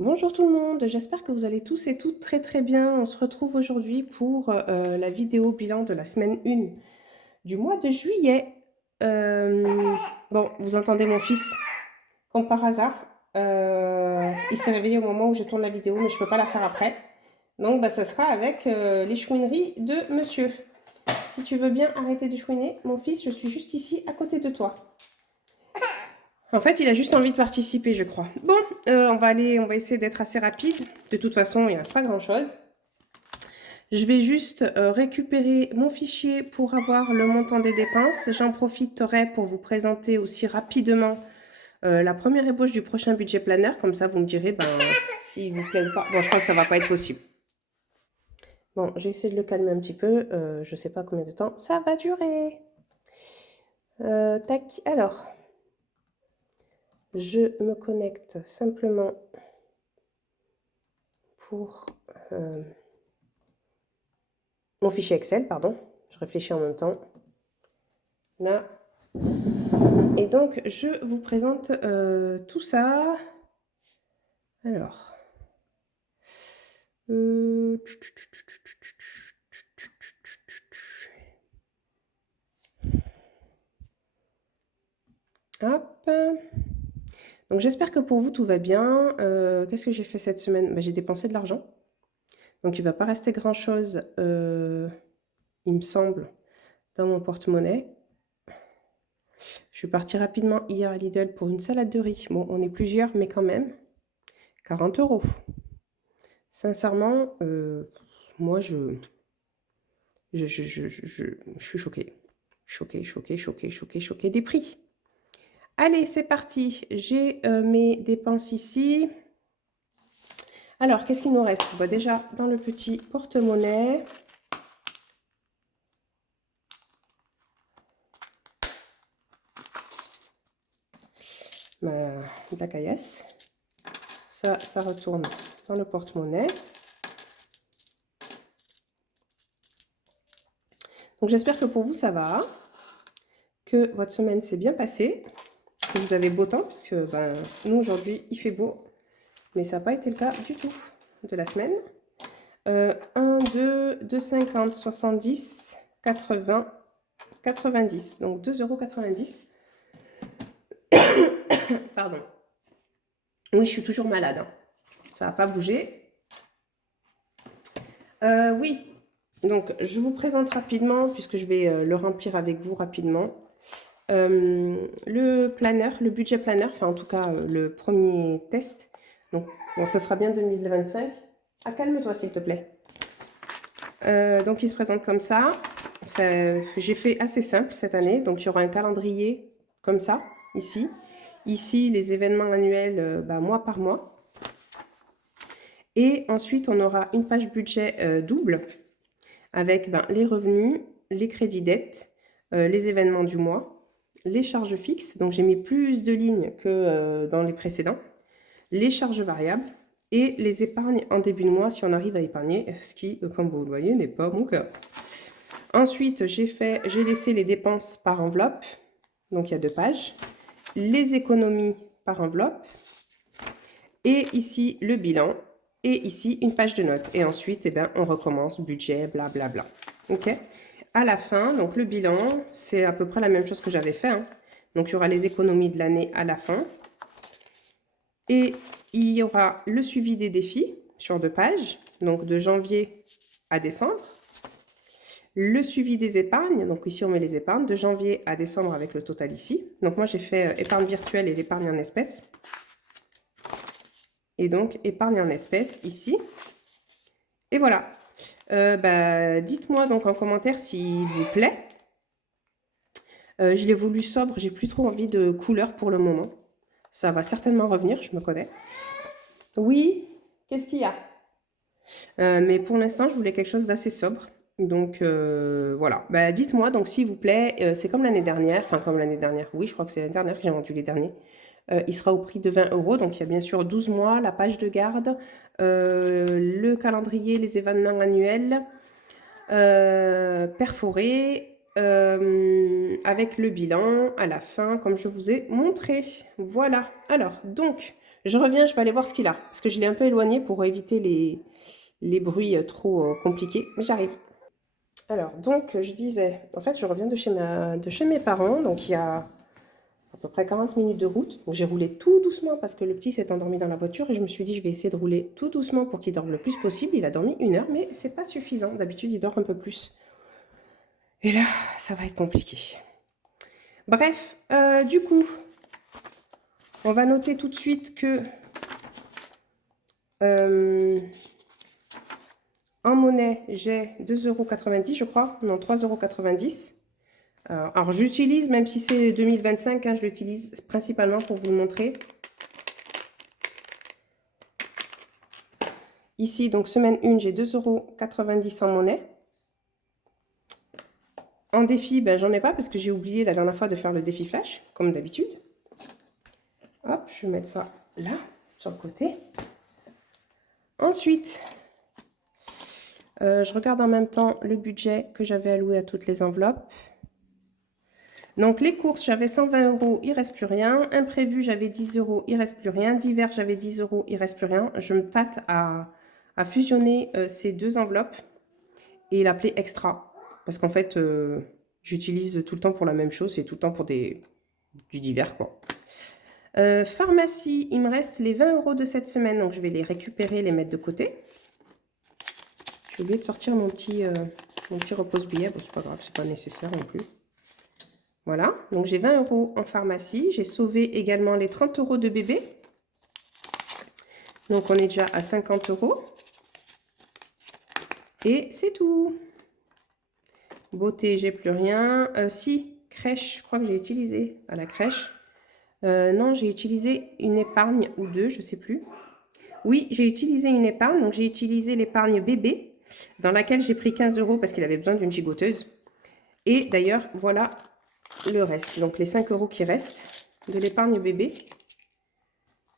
Bonjour tout le monde, j'espère que vous allez tous et toutes très très bien. On se retrouve aujourd'hui pour la vidéo bilan de la semaine 1 du mois de juillet. Bon, vous entendez mon fils, comme par hasard. Il s'est réveillé au moment où je tourne la vidéo, mais je ne peux pas la faire après. Donc bah, ça sera avec les chouineries de monsieur. Si tu veux bien arrêter de chouiner, mon fils, je suis juste ici à côté de toi. En fait, il a juste envie de participer, je crois. Bon, on va essayer d'être assez rapide. De toute façon, il ne reste pas grand-chose. Je vais juste récupérer mon fichier pour avoir le montant des dépenses. J'en profiterai pour vous présenter aussi rapidement la première ébauche du prochain budget planner. Comme ça, vous me direz s'il vous plaît ou pas. Bon, je crois que ça ne va pas être possible. Bon, j'ai essayé de le calmer un petit peu. Je ne sais pas combien de temps ça va durer. Tac, alors... Je me connecte simplement pour mon fichier Excel, pardon. Je réfléchis en même temps. Là. Et donc, je vous présente tout ça. Alors. Hop. Donc, j'espère que pour vous, tout va bien. Qu'est-ce que j'ai fait cette semaine? J'ai dépensé de l'argent. Donc, il ne va pas rester grand-chose, il me semble, dans mon porte-monnaie. Je suis partie rapidement hier à Lidl pour une salade de riz. Bon, on est plusieurs, mais quand même. 40 €. Sincèrement, moi, je suis choquée. Choquée des prix. Allez, c'est parti. J'ai mes dépenses ici. Alors, qu'est-ce qu'il nous reste? Déjà, dans le petit porte-monnaie. La caillasse. Ça retourne dans le porte-monnaie. Donc, j'espère que pour vous, ça va. Que votre semaine s'est bien passée. Que vous avez beau temps, parce que nous, aujourd'hui, il fait beau. Mais ça n'a pas été le cas du tout de la semaine. 1, 2, 2,50, 70, 80, 90. Donc 2,90 €. Pardon. Oui, je suis toujours malade. Ça n'a pas bougé. Oui. Donc, je vous rapidement, puisque je vais le remplir avec vous rapidement. Le planner, le budget planner, enfin en tout cas le premier test. Donc, bon, ça sera bien 2025. Ah, calme-toi s'il te plaît. Donc, il se présente comme ça. J'ai fait assez simple cette année. Donc, il y aura un calendrier comme ça, ici. Ici, les événements annuels, mois par mois. Et ensuite, on aura une page budget double avec les revenus, les crédits dettes, les événements du mois, les charges fixes. Donc, j'ai mis plus de lignes que dans les précédents. Les charges variables et les épargnes en début de mois si on arrive à épargner, ce qui, comme vous le voyez, n'est pas mon cas. Ensuite, j'ai laissé les dépenses par enveloppe. Donc, il y a 2 pages. Les économies par enveloppe. Et ici, le bilan. Et ici, une page de notes. Et ensuite, on recommence, budget, blablabla. OK? À la fin, donc le bilan, c'est à peu près la même chose que j'avais fait. Donc, il y aura les économies de l'année à la fin. Et il y aura le suivi des défis sur 2 pages, donc de janvier à décembre. Le suivi des épargnes, donc ici on met les épargnes, de janvier à décembre avec le total ici. Donc moi j'ai fait épargne virtuelle et l'épargne en espèces. Et donc épargne en espèces ici. Et voilà. Dites-moi donc en commentaire s'il vous plaît. Je l'ai voulu sobre, j'ai plus trop envie de couleur pour le moment. Ça va certainement revenir, je me connais. Oui, qu'est-ce qu'il y a? Mais pour l'instant, je voulais quelque chose d'assez sobre. Donc voilà. Dites-moi donc s'il vous plaît, c'est comme l'année dernière, enfin comme l'année dernière, oui, je crois que c'est l'année dernière que j'ai vendu les derniers. Il sera au prix de 20 €, donc il y a bien sûr 12 mois, la page de garde, le calendrier, les événements annuels, perforé, avec le bilan à la fin, comme je vous ai montré. Voilà. Alors, donc, Je reviens, je vais aller voir ce qu'il a. Parce que je l'ai un peu éloigné pour éviter les bruits trop compliqués. Mais j'arrive. Alors, donc, je disais, en fait, je reviens de chez mes parents. Donc, il y a à peu près 40 minutes de route. Donc, j'ai roulé tout doucement parce que le petit s'est endormi dans la voiture. Et je me suis dit, je vais essayer de rouler tout doucement pour qu'il dorme le plus possible. Il a dormi 1 heure, mais c'est pas suffisant. D'habitude, il dort un peu plus. Et là, ça va être compliqué. Bref, du coup, on va noter tout de suite que en monnaie, j'ai 2,90 €, je crois. Non, 3,90 €. Alors, j'utilise, même si c'est 2025, hein, je l'utilise principalement pour vous le montrer. Ici, donc, semaine 1, j'ai 2,90 € en monnaie. En défi, ben, j'en ai pas parce que j'ai oublié la dernière fois de faire le défi flash, comme d'habitude. Hop, je vais mettre ça là, sur le côté. Ensuite, je regarde en même temps le budget que j'avais alloué à toutes les enveloppes. Donc, les courses, j'avais 120 €, il ne reste plus rien. Imprévu, j'avais 10 €, il ne reste plus rien. Divers, j'avais 10 €, il ne reste plus rien. Je me tâte à fusionner ces deux enveloppes et l'appeler extra. Parce qu'en fait, j'utilise tout le temps pour la même chose. C'est tout le temps pour du divers, quoi. Pharmacie, il me reste les 20 € de cette semaine. Donc, je vais les récupérer, les mettre de côté. J'ai oublié de sortir mon petit repose-billet. Bon, c'est pas grave, c'est pas nécessaire non plus. Voilà, donc j'ai 20 € en pharmacie. J'ai sauvé également les 30 € de bébé. Donc on est déjà à 50 €. Et c'est tout. Beauté, j'ai plus rien. Si, crèche, je crois que j'ai utilisé à la crèche. Non, j'ai utilisé une épargne ou deux, je ne sais plus. Oui, j'ai utilisé une épargne. Donc j'ai utilisé l'épargne bébé, dans laquelle j'ai pris 15 € parce qu'il avait besoin d'une gigoteuse. Et d'ailleurs, voilà le reste. Donc les 5 € qui restent de l'épargne bébé.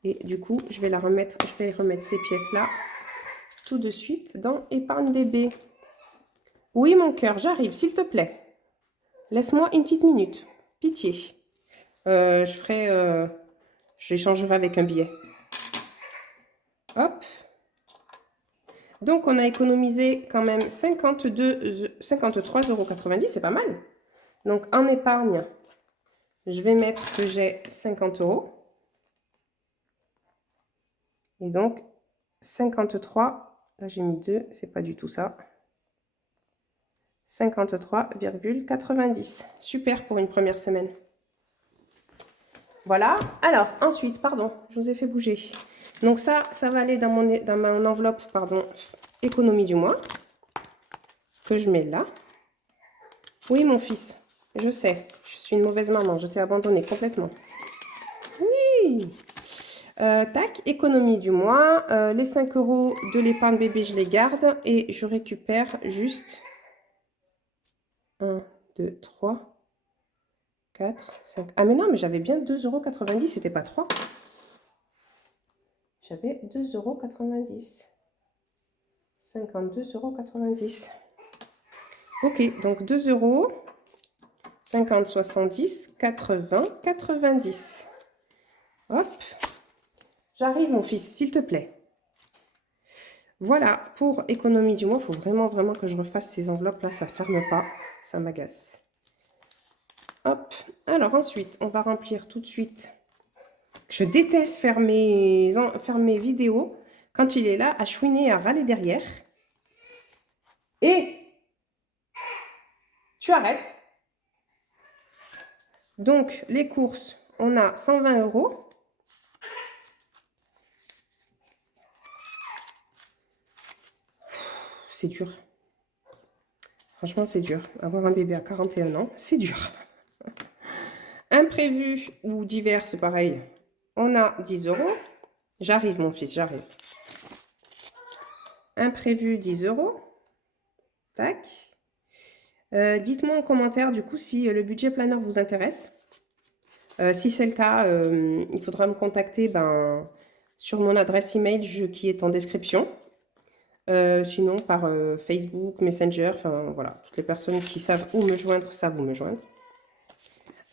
Et du coup, je vais remettre ces pièces-là tout de suite dans épargne bébé. Oui, mon cœur, j'arrive, s'il te plaît. Laisse-moi une petite minute. Pitié. J'échangerai avec un billet. Hop. Donc, on a économisé quand même 53,90 €. C'est pas mal. Donc, en épargne, je vais mettre que j'ai 50 €. Et donc, 53, là j'ai mis 2, c'est pas du tout ça. 53,90. Super pour une première semaine. Voilà. Alors, ensuite, pardon, je vous ai fait bouger. Donc ça va aller dans mon enveloppe, pardon, économie du mois, que je mets là. Oui, mon fils, je sais, je suis une mauvaise maman, je t'ai abandonné complètement. Oui. Tac, économie du mois. Les 5 € de l'épargne bébé, je les garde et je récupère juste 1, 2, 3, 4, 5. Ah mais non, mais j'avais bien 2,90 €, c'était pas 3. J'avais 2,90 €. 52,90 €. Ok, donc 2 €, 50, 70, 80, 90. Hop. J'arrive, mon fils, s'il te plaît. Voilà, pour économie du mois, il faut vraiment, vraiment que je refasse ces enveloppes-là. Ça ne ferme pas, ça m'agace. Hop. Alors ensuite, on va remplir tout de suite. Je déteste faire mes vidéos quand il est là à chouiner et à râler derrière. Et tu arrêtes. Donc, les courses, on a 120 €. C'est dur. Franchement, c'est dur. Avoir un bébé à 41 ans, c'est dur. Imprévu ou divers, c'est pareil. On a 10 €. J'arrive, mon fils, j'arrive. Imprévu, 10 €. Tac. Dites-moi en commentaire, du coup, si le budget planner vous intéresse. Si c'est le cas, il faudra me contacter sur mon adresse email qui est en description. Sinon, par Facebook, Messenger, enfin voilà, toutes les personnes qui savent où me joindre savent où me joindre.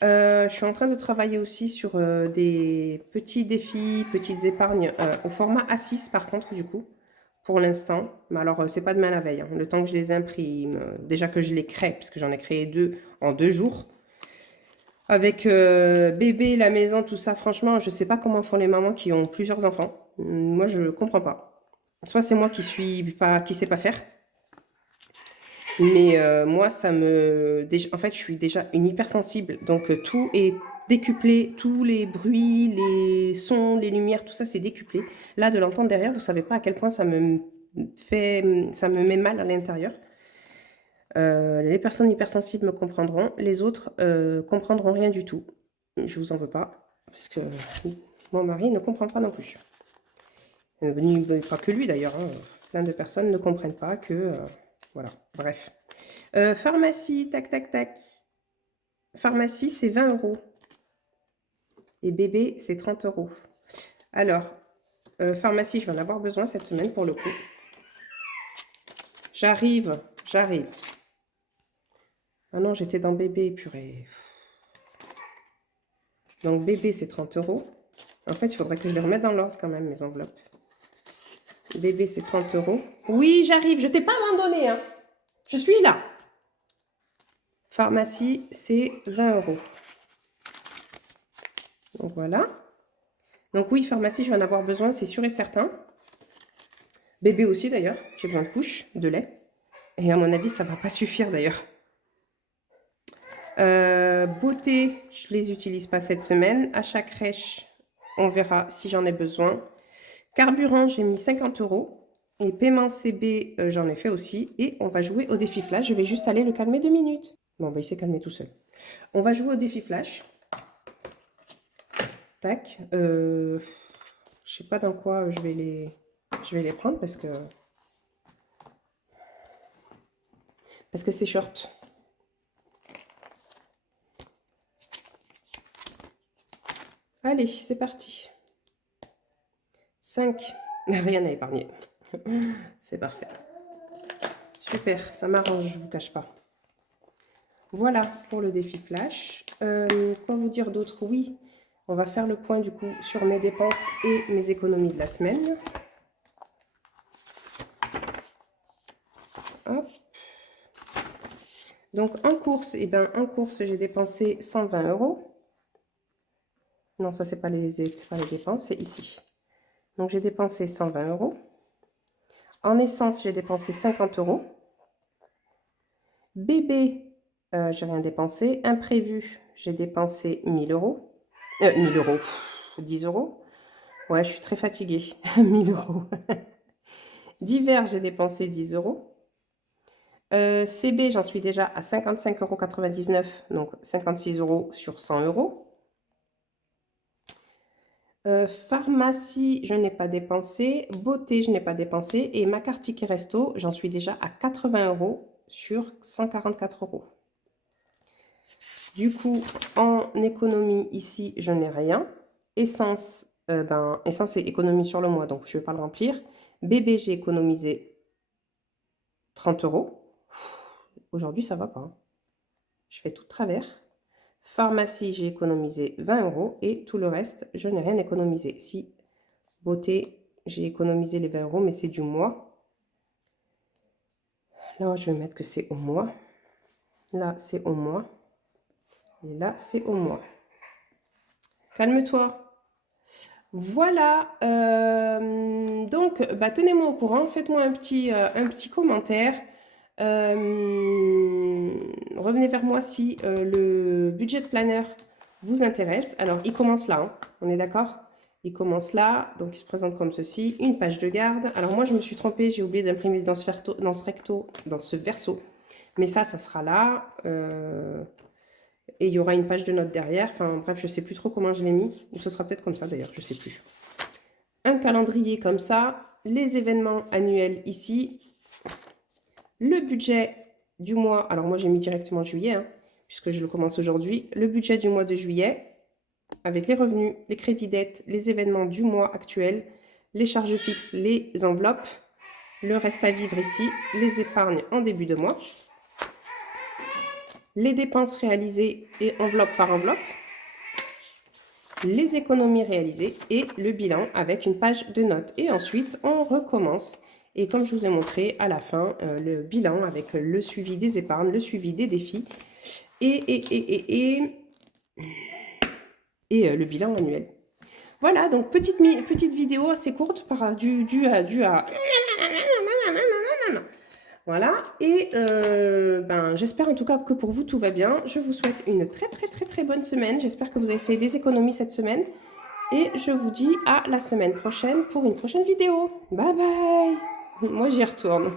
Je suis en train de travailler aussi sur des petits défis, petites épargnes au format A6 par contre du coup, pour l'instant. Mais alors c'est pas demain la veille, hein. Le temps que je les imprime, déjà que je les crée, parce que j'en ai créé 2 en 2 jours. Avec bébé, la maison, tout ça, franchement, je sais pas comment font les mamans qui ont plusieurs enfants. Moi je comprends pas. Soit c'est moi qui sais pas faire. Mais moi, en fait, je suis déjà une hypersensible. Donc, tout est décuplé. Tous les bruits, les sons, les lumières, tout ça, c'est décuplé. Là, de l'entendre derrière, vous savez pas à quel point ça me met mal à l'intérieur. Les personnes hypersensibles me comprendront. Les autres comprendront rien du tout. Je vous en veux pas. Parce que mon mari ne comprend pas non plus. Pas que lui, d'ailleurs, hein. Plein de personnes ne comprennent pas que... voilà, bref. Pharmacie, tac, tac, tac. Pharmacie, c'est 20 €. Et bébé, c'est 30 €. Alors, pharmacie, je vais en avoir besoin cette semaine pour le coup. J'arrive. Ah non, j'étais dans bébé, purée. Donc bébé, c'est 30 €. En fait, il faudrait que je les remette dans l'ordre quand même, mes enveloppes. Bébé, c'est 30 €. Oui, j'arrive. Je t'ai pas abandonné, hein. Je suis là. Pharmacie, c'est 20 €. Donc voilà. Donc oui, pharmacie, je vais en avoir besoin, c'est sûr et certain. Bébé aussi d'ailleurs, j'ai besoin de couches, de lait. Et à mon avis, ça ne va pas suffire d'ailleurs. Beauté, je ne les utilise pas cette semaine. Achat crèche, on verra si j'en ai besoin. Carburant, j'ai mis 50 €. Et paiement CB, j'en ai fait aussi. Et on va jouer au défi flash. Je vais juste aller le calmer 2 minutes. Bon, bah, il s'est calmé tout seul. On va jouer au défi flash. Tac. Je sais pas dans quoi je vais les prendre parce que c'est short. Allez, c'est parti. 5. Rien à épargner. C'est parfait. Super, ça m'arrange, je ne vous cache pas. Voilà pour le défi flash. Quoi vous dire d'autre? Oui, on va faire le point du coup sur mes dépenses et mes économies de la semaine. Hop. Donc en course, en course, j'ai dépensé 120 €. Non, ça, c'est pas les dépenses, c'est ici. Donc j'ai dépensé 120 €. En essence, j'ai dépensé 50 €. Bébé, j'ai rien dépensé. Imprévu, j'ai dépensé 1000 €. 1000 €, 10 €. Ouais, je suis très fatiguée. 1000 €. Divers, j'ai dépensé 10 €. CB, j'en suis déjà à 55,99 €, donc 56 € sur 100 €. Pharmacie, je n'ai pas dépensé. Beauté, je n'ai pas dépensé. Et ma carte ticket resto, j'en suis déjà à 80 € sur 144 €. Du coup, en économie, ici, je n'ai rien. Essence, essence et économie sur le mois, donc je ne vais pas le remplir. Bébé, j'ai économisé 30 €. Aujourd'hui, ça va pas, hein. Je fais tout de travers. Pharmacie, j'ai économisé 20 € et tout le reste, je n'ai rien économisé. Si, beauté, j'ai économisé les 20 €, mais c'est du mois. Là, je vais mettre que c'est au mois. Là, c'est au mois. Et là, c'est au mois. Calme-toi. Voilà. Donc, tenez-moi au courant. Faites-moi un petit commentaire. Revenez vers moi si le budget de planner vous intéresse. Alors, il commence là, hein. On est d'accord? Il commence là, donc il se présente comme ceci, une page de garde. Alors moi, je me suis trompée, j'ai oublié d'imprimer dans ce verso. Mais ça sera là. Et il y aura une page de notes derrière. Enfin, bref, je ne sais plus trop comment je l'ai mis. Ou ce sera peut-être comme ça d'ailleurs, je ne sais plus. Un calendrier comme ça. Les événements annuels ici. Le budget du mois. Alors moi, j'ai mis directement juillet, hein, puisque je le commence aujourd'hui. Le budget du mois de juillet. Avec les revenus, les crédits dettes, les événements du mois actuel, les charges fixes, les enveloppes, le reste à vivre ici, les épargnes en début de mois. les dépenses réalisées et enveloppe par enveloppe, les économies réalisées et le bilan avec une page de notes. Et ensuite, on recommence. Et comme je vous ai montré, à la fin, le bilan avec le suivi des épargnes, le suivi des défis et le bilan annuel. Voilà, donc petite vidéo assez courte, due à... Voilà, et j'espère en tout cas que pour vous tout va bien. Je vous souhaite une très bonne semaine. J'espère que vous avez fait des économies cette semaine. Et je vous dis à la semaine prochaine pour une prochaine vidéo. Bye bye. Moi j'y retourne.